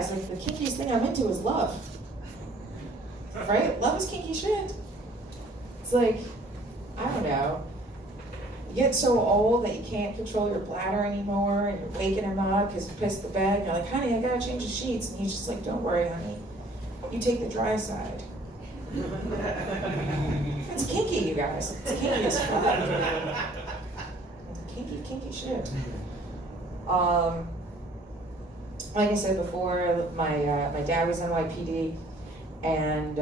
realize, like, the kinkiest thing I'm into is love. Right? Love is kinky shit. It's like, I don't know. You get so old that you can't control your bladder anymore, and you're waking him up because you pissed the bed, and you're like, honey, I gotta change the sheets. And he's just like, don't worry, honey. You take the dry side. It's kinky, you guys. It's kinky as fuck. It's kinky shit. Like I said before, my dad was NYPD, and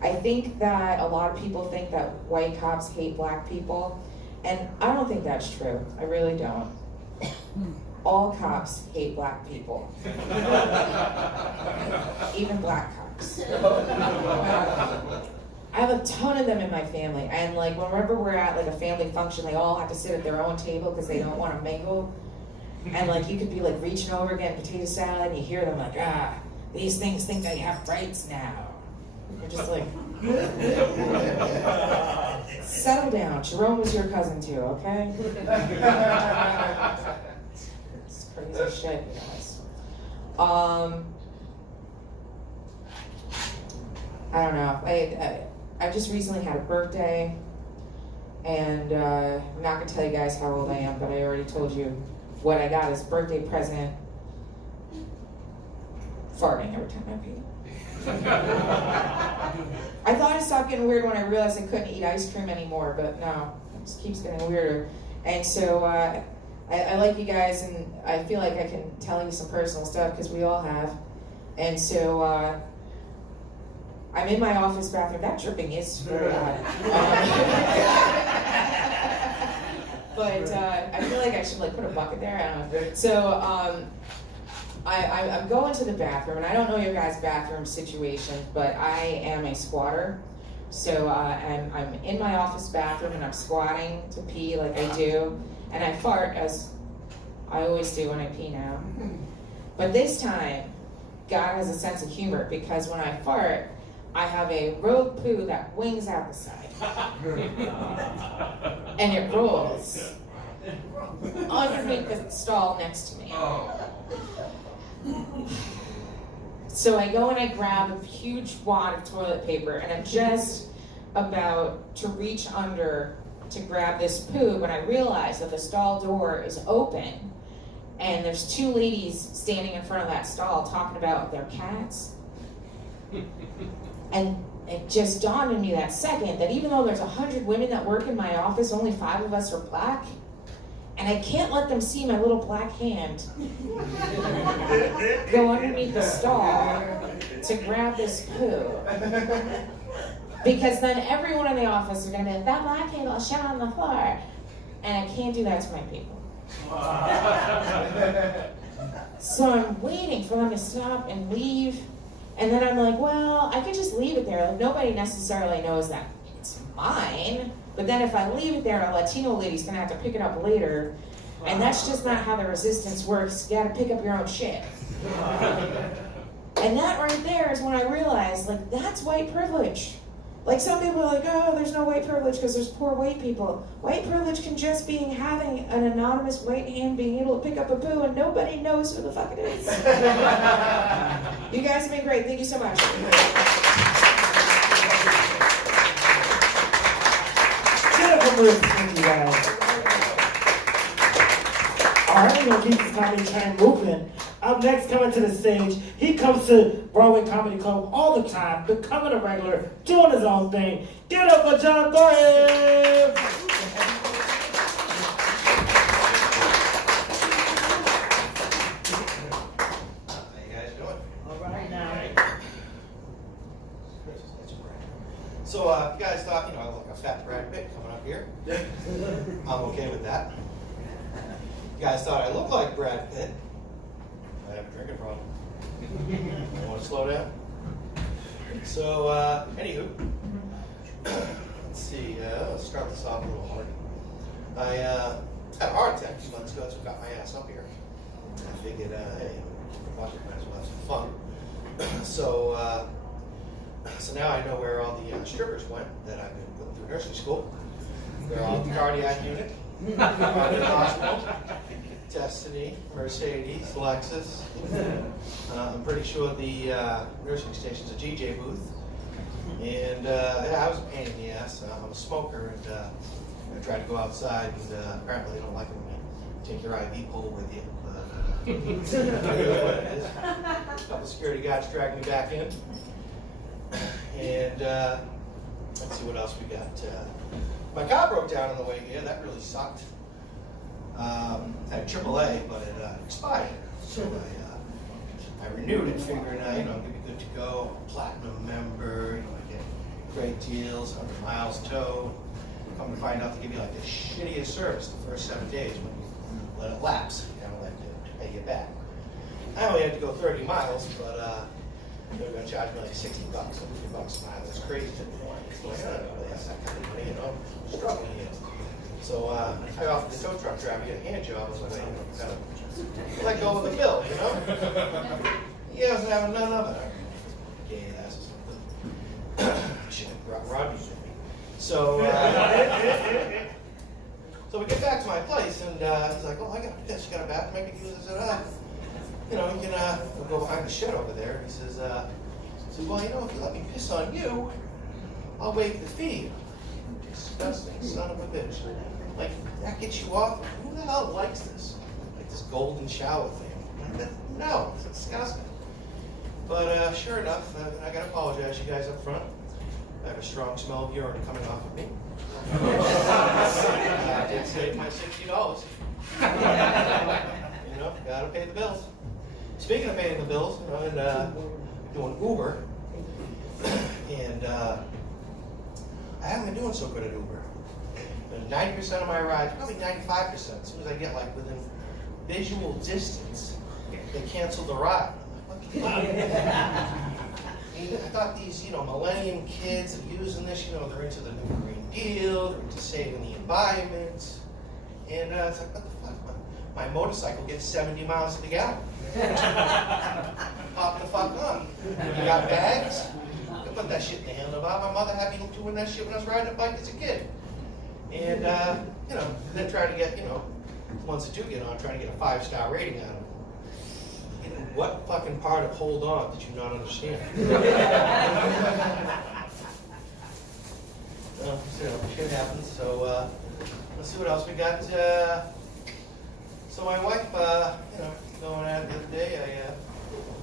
I think that a lot of people think that white cops hate black people, and I don't think that's true. I really don't. All cops hate black people, even black cops. I have a ton of them in my family, and like whenever we're at like a family function, they all have to sit at their own table because they don't want to mingle. And like you could be like reaching over getting potato salad, and you hear them like, these things think they have rights now. You're just like, settle down. Jerome was your cousin too, okay? It's crazy shit, you guys. I don't know. I just recently had a birthday, and I'm not gonna tell you guys how old I am, but I already told you what I got as a birthday present. Farting every time I pee. I thought it stopped getting weird when I realized I couldn't eat ice cream anymore, but no, it just keeps getting weirder. And so I like you guys, and I feel like I can tell you some personal stuff because we all have. And so I'm in my office bathroom. That dripping is very hot. But I feel like I should like put a bucket there. I don't know. So I'm going to the bathroom, and I don't know your guys' bathroom situation, but I am a squatter. So I'm in my office bathroom, and I'm squatting to pee like I do, and I fart as I always do when I pee now. But this time, God has a sense of humor, because when I fart, I have a rogue poo that wings out the side. And it rolls underneath the stall next to me. So I go and I grab a huge wad of toilet paper, and I'm just about to reach under to grab this poo when I realize that the stall door is open, and there's two ladies standing in front of that stall talking about their cats. And it just dawned on me that second that even though there's 100 women that work in my office, only 5 of us are black, and I can't let them see my little black hand go underneath the stall to grab this poo. Because then everyone in the office is going to be like, that black hand will shut on the floor. And I can't do that to my people. So I'm waiting for them to stop and leave. And then I'm like, well, I could just leave it there. Like, nobody necessarily knows that it's mine. But then if I leave it there, a Latino lady's gonna have to pick it up later. And that's just not how the resistance works. You gotta pick up your own shit. And that right there is when I realized, like, that's white privilege. Like, some people are like, oh, there's no white privilege because there's poor white people. White privilege can just be having an anonymous white hand being able to pick up a poo and nobody knows who the fuck it is. You guys have been great. Thank you so much. Thank you guys. All right, we're going to keep this comedy train moving. Up next, coming to the stage, he comes to Broadway Comedy Club all the time, becoming a regular, doing his own thing. Get up for John Gorham! How you guys doing? All right now. So, if you guys thought, I look like a fat Brad Pitt coming up here, I'm okay with that. You guys thought I looked like Brad Pitt, I have a drinking problem. I want to slow down. So, anywho, let's see, let's start this off a little hard. I had a heart attack a few months ago, so I got my ass up here. I figured, hey, might as well have some fun. So now I know where all the strippers went that I've been putting through nursing school. They're all in the cardiac unit, in the hospital. Destiny, Mercedes, Lexus. I'm pretty sure the nursing station's a GJ booth. And yeah, I was a pain in the ass. I'm a smoker, and I tried to go outside, and apparently they don't like it when you take your IV pole with you. It is what it is. A couple security guards dragged me back in. And let's see what else we got. My car broke down on the way here. That really sucked. I had AAA, but it expired. So I renewed it, figuring I'm gonna be good to go. Platinum member, I get great deals, 100 miles towed. Come to find out they give you like the shittiest service the first 7 days when you let it lapse. You don't let it pay you back. I only had to go 30 miles, but they're gonna charge me like $60, $50 a mile. It's crazy to me. It's like, that's that kind of money, struggling here. So I offered the tow truck driver a hand job. I was like, kind of let go of the bill, He wasn't having none of it. Gay ass or something. Should have brought Rodney with me. So, so we get back to my place, and he's like, "Oh, I got a piss. You got a bathroom I can use?" I said, you can we'll go behind the shed over there. He says, well, if you let me piss on you, I'll waive the fee. Disgusting son of a bitch. Like, that gets you off? Who the hell likes this? Like this golden shower thing? No, it's disgusting. But sure enough, I gotta apologize to you guys up front. I have a strong smell of urine coming off of me. I did save my $60. Gotta pay the bills. Speaking of paying the bills, and doing Uber, and I haven't been doing so good at Uber. 90% of my rides, probably 95%, as soon as I get like within visual distance, they cancel the ride. I'm like, what the fuck? I thought these, millennium kids are using this, they're into the new Green Deal, they're into saving the environment. And it's like, what the fuck? My motorcycle gets 70 miles to the gallon. Pop the fuck on. You got bags? You can put that shit in the handlebar. My mother had me doing that shit when I was riding a bike as a kid. And, then try to get, once I do get on, trying to get a 5-star rating out of them. What fucking part of hold on did you not understand? Shit happens. So, let's see what else we got. So my wife, going out the other day,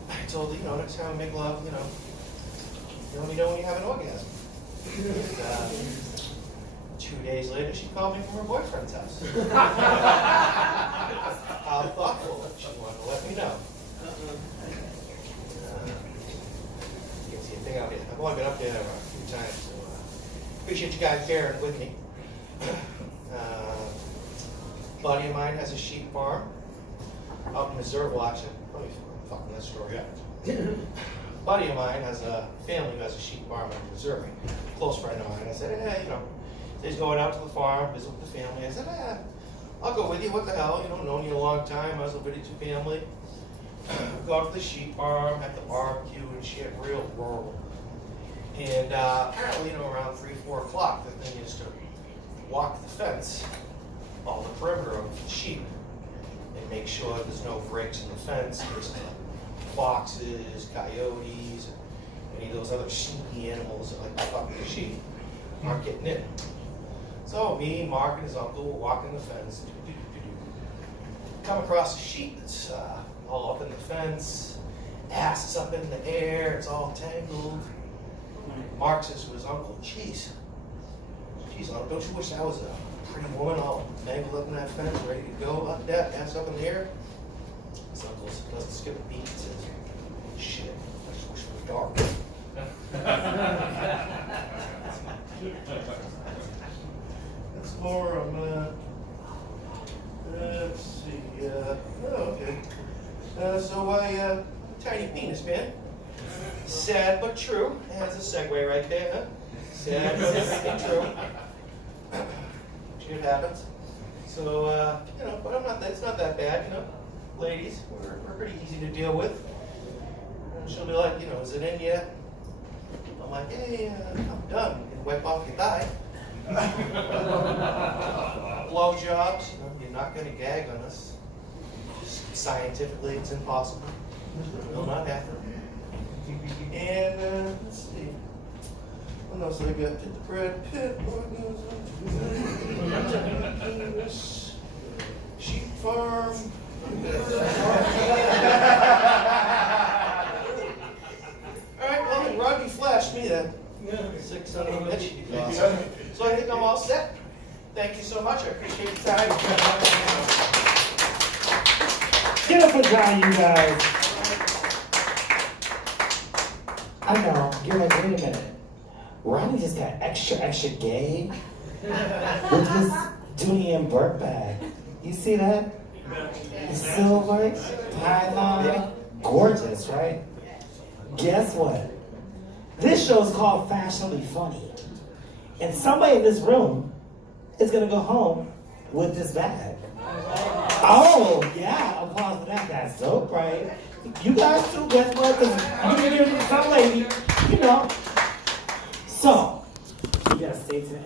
I told her, next time I make love, you let me know when you have an orgasm. And, 2 days later, she called me from her boyfriend's house. How thoughtful. She wanted to let me know. You can see a thing out here. I've only been up there a few times, so appreciate you guys bearing with me. Buddy of mine has a sheep farm out in Missouri. Well, actually, let me fucking that story up. Buddy of mine has a family who has a sheep farm in Missouri. Close friend of mine. I said, hey, he's going out to the farm, visit with the family. I said, I'll go with you. What the hell? Known you a long time. I was a with your family. Go out to the sheep farm, have the barbecue and shit, real rural. And apparently, around 3, 4 o'clock, the thing is to walk the fence, all the perimeter of the sheep, and make sure there's no breaks in the fence. There's foxes, coyotes, any of those other sneaky animals that like to fuck with the sheep aren't getting in. So me, Mark, and his uncle were walking the fence. Come across a sheep that's all up in the fence, ass is up in the air, it's all tangled. Mark says to his uncle, Geez, Uncle, don't you wish I was a pretty woman all mangled up in that fence, ready to go like that, ass up in the air? His uncle doesn't skip a beat and says, shit, I just wish it was dark. That's more let's see, okay. So I, tiny penis, man. Sad but true. That's a segue right there, huh? Sad but true. Shit happens. So, but it's not that bad, Ladies, we're pretty easy to deal with. And she'll be like, is it in yet? I'm like, hey, I'm done. You can wipe off your thigh. Blow jobs, you're not going to gag on us. Scientifically, it's impossible. No, not half. And let's see. What else I got? Get the Brad Pitt. What goes on? Sheep farm. All right, well, then Robbie flashed me that 6 son of a bitch. Awesome. So I think I'm all set. Thank you so much. I appreciate your time. Get up and down, you guys. I know. You're like, wait a minute. Ronnie just got extra gay with his Dooney and Burke bag. You see that? The silver, python, gorgeous, right? Guess what? This show's called Fashionably Funny. And somebody in this room is gonna go home with this bag. Oh, yeah, applause for that. That's dope, right? You guys too, guess what? Because you can give it to some lady, you know. So, you gotta stay to the end.